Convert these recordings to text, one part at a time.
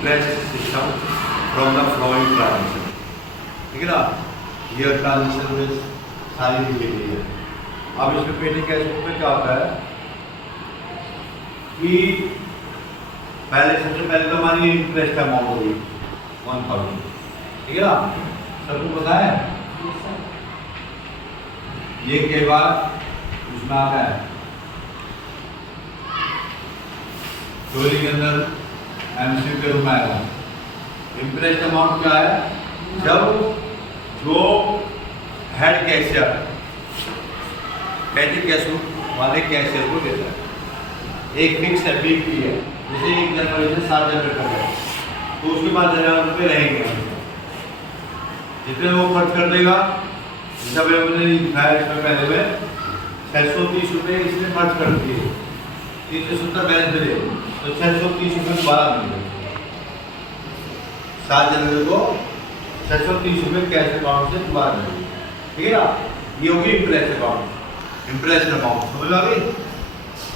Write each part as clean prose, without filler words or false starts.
impressed system from the flowing transition. ठीक है ना, ये ट्रांजिशन में सारी दी गई है। अब इसमें पेटी कैसे में क्या होता है कि पहले सबसे पहले तो हमारी इंटरेस्ट अमाउंट होगी 1000, ठीक है ना, सबको पता है। ये के बाद उसमें आता है चोरी के अंदर एमसी के रूप में आएगा। इंटरेस्ट अमाउंट क्या है, जब जो हेड कैशियर पेटी कैश वाले कैशियर को देता है, एक फिक्स है पी की है, जैसे 1 जनवरी से 7 जनवरी तक है, तो उसके बाद 1000 रुपये रहेंगे। जितने वो खर्च कर देगा, जब मैंने दिखाया इसमें पहले में 630 रुपये इसने खर्च कर दिए, 370 बैलेंस मिले, तो 630 रुपये दोबारा मिले। 7 जनवरी को 630 रुपये कैश अकाउंट से दोबारा मिले, ठीक है ना। ये होगी इंटरेस्ट अकाउंट, इंटरेस्ट अमाउंट। समझ आ गई?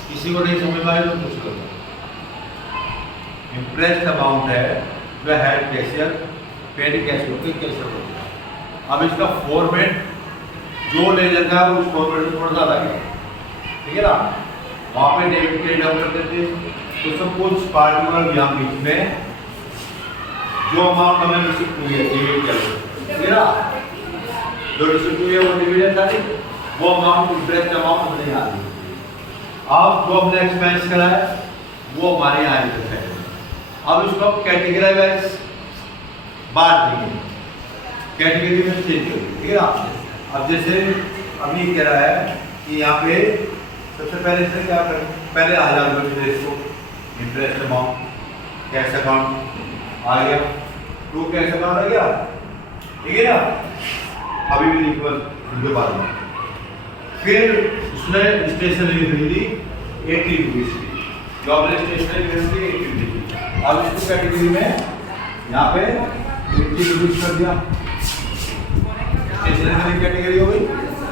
किसी को नहीं समझ आए तो पूछ लो। इंटरेस्ट अमाउंट है जो हेड कैशियर पेड कैशियर के कैशियर होता है। अब इसका फॉर्मेट जो लेजर का उस फॉर्मेट में थोड़ा ज़्यादा है, ठीक है ना। वहाँ पे डेबिट क्रेडिट हम करते थे, तो सब कुछ पार्टिकुलर यहाँ बीच में जो अमाउंट हमें रिसीव हुई है डेबिट कर, ठीक है ना, जो रिसीव हुई है वो डिविडेंड था, वो अमाउंट इंटरेस्ट अमाउंट हमें यहाँ दी। अब जो हमने एक्सपेंस करा है वो हमारे यहाँ है। अब इसको कैटेगरी वाइज बांट देंगे, कैटेगरी में चेंज करेंगे, ठीक है ना। अब जैसे अभी कह रहा है कि यहाँ पे सबसे पहले से क्या करें, पहले 1000 रुपये इसको इंटरेस्ट अमाउंट कैश अकाउंट आ गया, टू कैश अकाउंट आ गया, ठीक है ना। अभी भी लिखो उसके बाद में फिर उसने स्टेशनरी खरीदी 80 रुपीज़ की, जो आपने स्टेशनरी खरीदी 80 रुपीज़ की। अब इसको कैटेगरी में यहाँ पे 80 रुपीज़ कर दिया, स्टेशनरी कैटेगरी हो गई।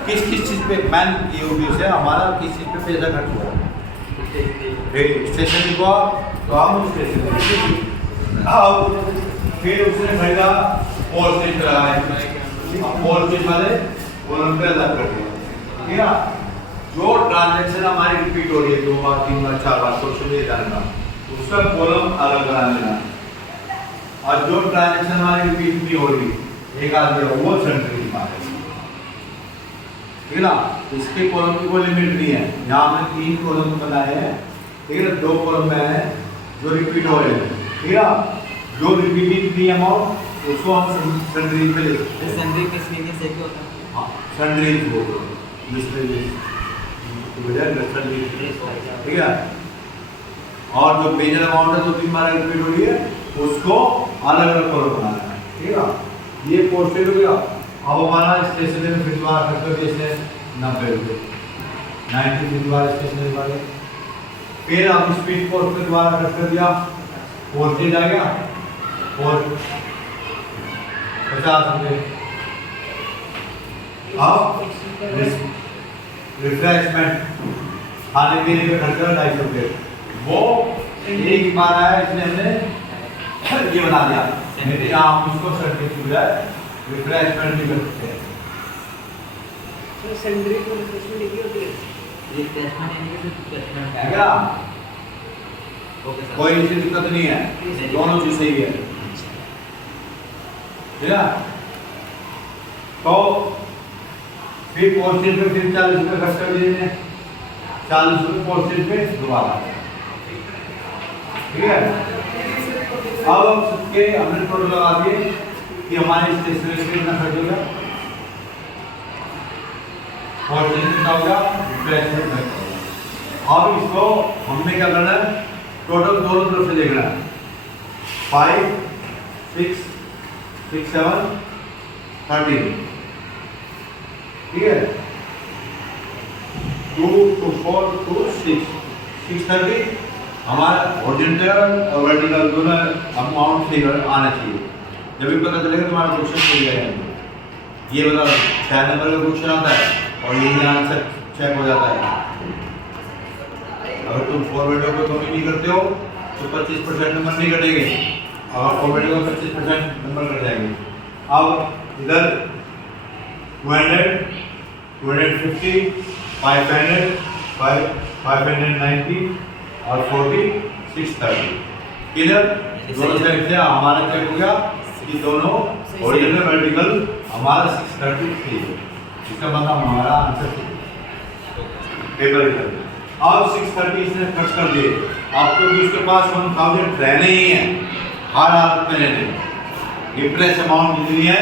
किस चीज़ पे मैन ये होगी से हमारा किस चीज़ पे पैसा खर्च हुआ है, स्टेशनरी को, तो हम स्टेशनरी। अब फिर उसने खरीदा पोस्टेज करा है, पोस्टेज वाले कॉलम पे अलग कर दिया, ठीक है। जो ट्रांजैक्शन हमारी रिपीट हो रही है 2 बार 3 बार 4 बार क्वेश्चन में जानना, उसका कॉलम अलग बना लेना। और जो ट्रांजैक्शन हमारी रिपीट नहीं हो रही एक आदमी वो सेंट्री मारे, ठीक है ना। इसके कॉलम की कोई लिमिट नहीं है। यहाँ हमने 3 कॉलम बनाए हैं, ठीक है ना, 2 कॉलम में है जो रिपीट हो रहे हैं, ठीक है ना। जो रिपीटेड नहीं अमाउंट उसको हम सेंट्री पे ले सकते हैं। सेंट्री किस मीनिंग से क्या होता है? हाँ, सेंट्री को ठीक है। और जो मेजर अमाउंट है 2-3 बार रिपीट हो रही है उसको अलग अलग कॉलम बनाना है, ठीक है। ये पोस्टेज हो गया। अब हमारा स्टेशनरी में फिर दोबारा खर्च कर दिए 90 रुपये, 90 दोबारा स्टेशनरी वाले। फिर हम स्पीड पोस्ट पे दोबारा खर्च कर दिया, पोस्टेज आ गया और 50 रुपये। अब रिफ्रेशमेंट खाने पीने पे खर्च करा 250 रुपये, वो एक बार आया इसने हमने ये बना दिया, यहाँ हम उसको सर्टिफिकेट रिफ्रेशमेंट भी करते हैं। तो सेंट्री को रिफ्रेशमेंट एक ही होती है, रिफ्रेशमेंट यानी कि रिफ्रेशमेंट है क्या? ओके सर, कोई इसी दिक्कत नहीं है, दोनों चीज सही है, ठीक है। तो फिर पोस्टेज पे फिर 40 रुपये खर्च कर दिए, 40 रुपये पोस्टेज पे दोबारा, ठीक है। अब हम सबके हमने टोटल लगा दिए कि हमारे स्टेशनरी पे कितना खर्च होगा, पोस्टेज कितना होगा, रिफ्रेशमेंट होगा। अब इसको हमने क्या करना है, टोटल दोनों तरफ से देखना है, 5, 6, 7, 13, ठीक है। 2, 2, 4, 2, 6, 630 हमारा हॉरिजॉन्टल और वर्टिकल दोनों अमाउंट से आना चाहिए। जब भी पता चलेगा तुम्हारा क्वेश्चन सही है, ये बता 6 नंबर का क्वेश्चन आता है और ये आंसर चेक हो जाता है। अगर तुम फॉरवर्ड को कमी नहीं करते हो तो 25% नंबर नहीं कटेंगे। अगर फॉर्मेट को 25% नंबर कट जाएंगे। अब इधर 200, 250, 500, 590 और 40, 630। इधर दोनों साइड से हमारा चेक हो गया कि दोनों ओरिजिनल वर्टिकल हमारा 633 है। इसका मतलब हमारा आंसर पेपर कर। अब 630 इसने खर्च कर दिए, आपको भी उसके पास 1000 रहने ही है, हर हालत में रहने। इंटरेस्ट अमाउंट जितनी है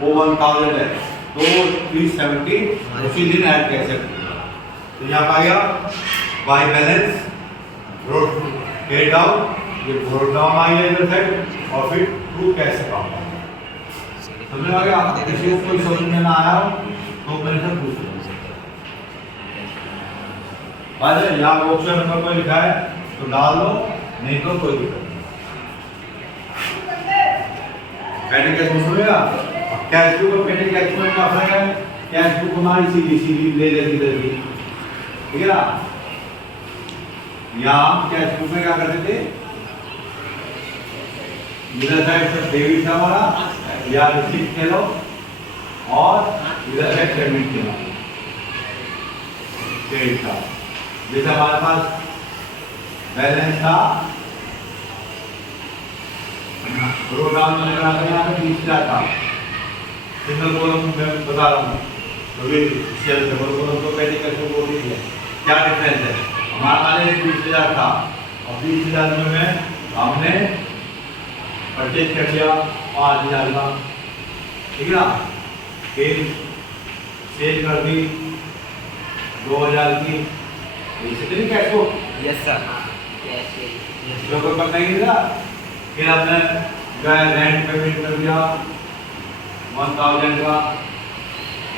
वो 1000 है, तो 370 उसी दिन ऐड कैसे करेगा। तो यहाँ आ गया बाय बैलेंस रोड पे डाउन, ये रोड डाउन आ गया इधर साइड, और फिर टू कैश अकाउंट समझ में आ गया। किसी को कोई समझ में ना आया हो तो मेरे से पूछ लो। बात है यहाँ ऑप्शन नंबर कोई लिखा है तो डाल दो, नहीं तो कोई दिक्कत नहीं। पेटी कैश बुक सुनेगा, कैश बुक और पेटी कैश बुक का फर्क है। कैश बुक हमारी सीधी ले लेती रहती, ठीक है ना। यहाँ कैश बुक में क्या करते थे, इधर साइड से डेबिट था हमारा, या रिसीट के लो, और इधर साइड क्रेडिट के लो, क्रेडिट था। जैसे हमारे पास बैलेंस था प्रोग्राम में लगा के यहाँ पे 20,000 था, सिंगल कॉलम में बता रहा हूँ, तो भी शेयर डबल कॉलम को पेटी कैश बुक बोल दीजिए। क्या डिफरेंस है, हमारे वाले 20,000 था और 20,000 में हमने परचेज कर लिया 5,000 का, ठीक है ना। फिर सेल कर दी 2,000 की, कितनी कैश बुक? Yes sir. जो कोई पता नहीं था। फिर हमने रेंट पेमेंट कर दिया 1,000 का,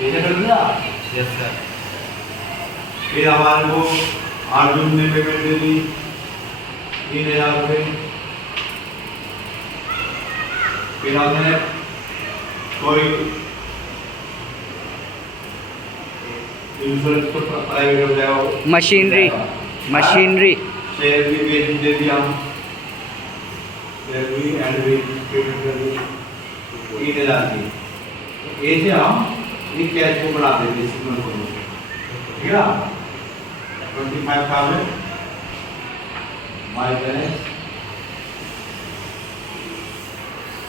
ऐसे कर दिया। Yes sir. फिर हमारे को अर्जुन ने पेमेंट दे दी 3,000 रुपये। फिर हमने कोई इंश्योरेंस को प्राइवेट हो जाएगा, मशीनरी शेयर भी बेच दे दिया, शेयर भी एंड भी पेमेंट कर दी 3,000 की। ऐसे हम एक कैश को बढ़ा देते सिग्नल को, ठीक है ना। 25,000 बाय बैलेंस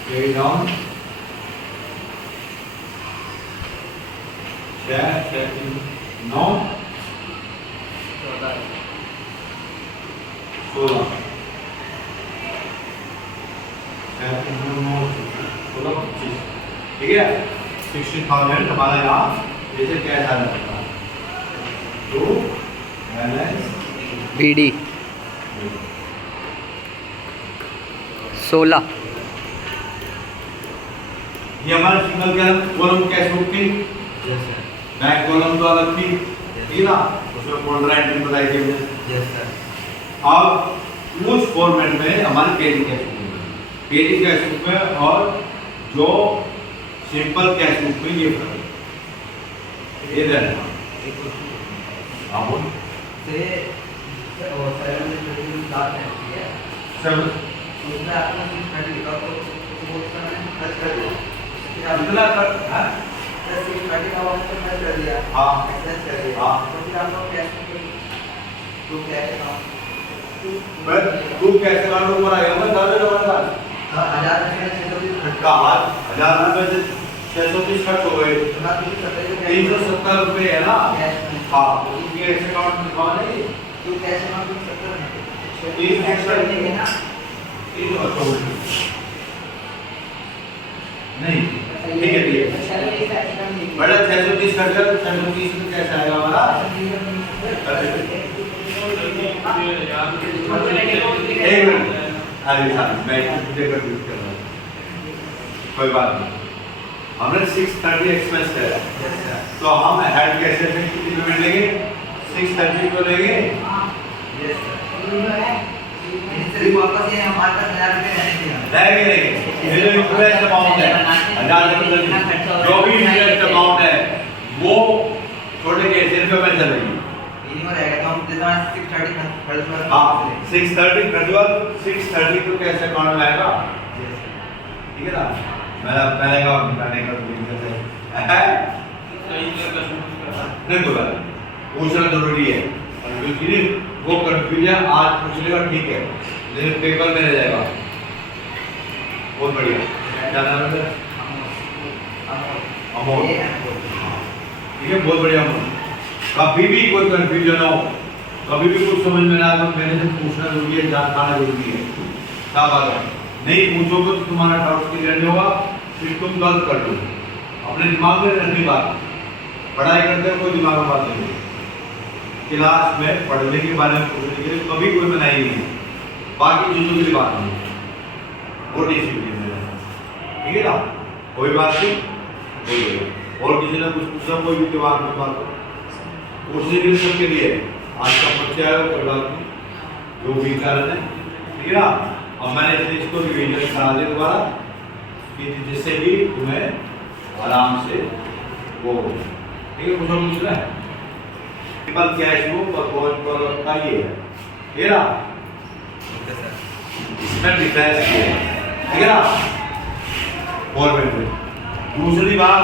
पे डाउन, चेक 9 16 ठीक है। 60,000 हमारा यहाँ जैसे कैश आ जाता है, तो बैलेंस BD 16। ये हमारा सिंगल कॉलम कैश बुक थी, बैंक कॉलम तो अलग थी, ठीक है ना, उसमें फोल्डर एंट्री बताई थी हमने। अब उस फॉर्मेट में हमारी पेटी कैश बुक में और जो सिंपल कैश बुक में ये फर्क है, ये रहना। हाँ बोल सर, इतना कर हाँ तू कैसे काटो ऊपर आएगा मैं दावे हमारे पास 1,000 रुपए से 630 खर्च हो गए, 370 रुपए है ना। हाँ ये ऐसे काउंट दिखावा नहीं, तो कैसे हम 3 नहीं ठीक है बड़ा 630 खर्च कर, 630 में कैसे आएगा हमारा एक मिनट। अरे साहब मैं देखकर यूज कर रहा हूँ, कोई बात नहीं। हमने 630 एक्सपेंस किया, तो हम हेड कैसे में कितनी पेमेंट लेंगे, 630 को लेंगे। वापस ये हमारे पास 1,000 रुपए रहेंगे ये जो इंटरेस्ट अमाउंट है 1,000 रुपए, जो भी इंटरेस्ट अमाउंट है वो छोटे के 1,000 रुपए में चलेगी, इन्हीं में रहेगा तो हम जैसा 630 खर्च हुआ हाँ 630 खर्चुअल 630 तो कैसे अकाउंट में आएगा, ठीक है ना। मेरा पहले का मैंने कर दिया है नहीं बोला, पूछना जरूरी है। क्योंकि वो कंफ्यूजन आज पूछ लेगा ठीक है, लेकिन पेपर में रह जाएगा। बहुत बढ़िया, क्या नाम है? अमोल, ठीक है, बहुत बढ़िया अमोल। कभी भी कोई कंफ्यूजन हो, कभी भी कुछ समझ में ना आए तो मेरे से पूछना जरूरी है, जान पाना जरूरी है। क्या बात है, नहीं पूछोगे तो तुम्हारा डाउट क्लियर नहीं होगा, फिर तुम गलत कर लो। अपने दिमाग में रखनी बात, पढ़ाई करते हो कोई दिमाग में बात नहीं है। क्लास में पढ़ने के बारे में पूछने के लिए कभी कोई मनाही नहीं है, बाकी चीजों की बात नहीं है, वो डिसिप्लिन है, ठीक है ना। कोई बात नहीं, कोई और किसी ने कुछ पूछा कोई भी दिमाग में बात पूछने के लिए सबके लिए आज का बच्चा है, कोई बात नहीं, जो भी कारण है, ठीक है ना। और मैंने इसको रिवीजन करा दिया दोबारा कि जिससे कि तुम्हें आराम से वो, ठीक है। कुछ और पूछना है, केवल कैश बुक का ये है, ठीक है ना, इसमें डिफरेंस ये है, ठीक है ना। फॉर्मेट में दूसरी बात,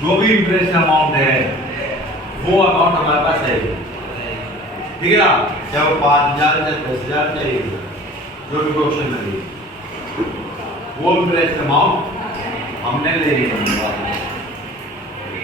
जो भी इंटरेस्ट अमाउंट है वो अमाउंट हमारे पास है, ठीक है ना। चाहे वो 5,000 चाहे 10,000 चाहिए, जो भी क्वेश्चन में वो इंटरेस्ट अमाउंट हमने ले लिया।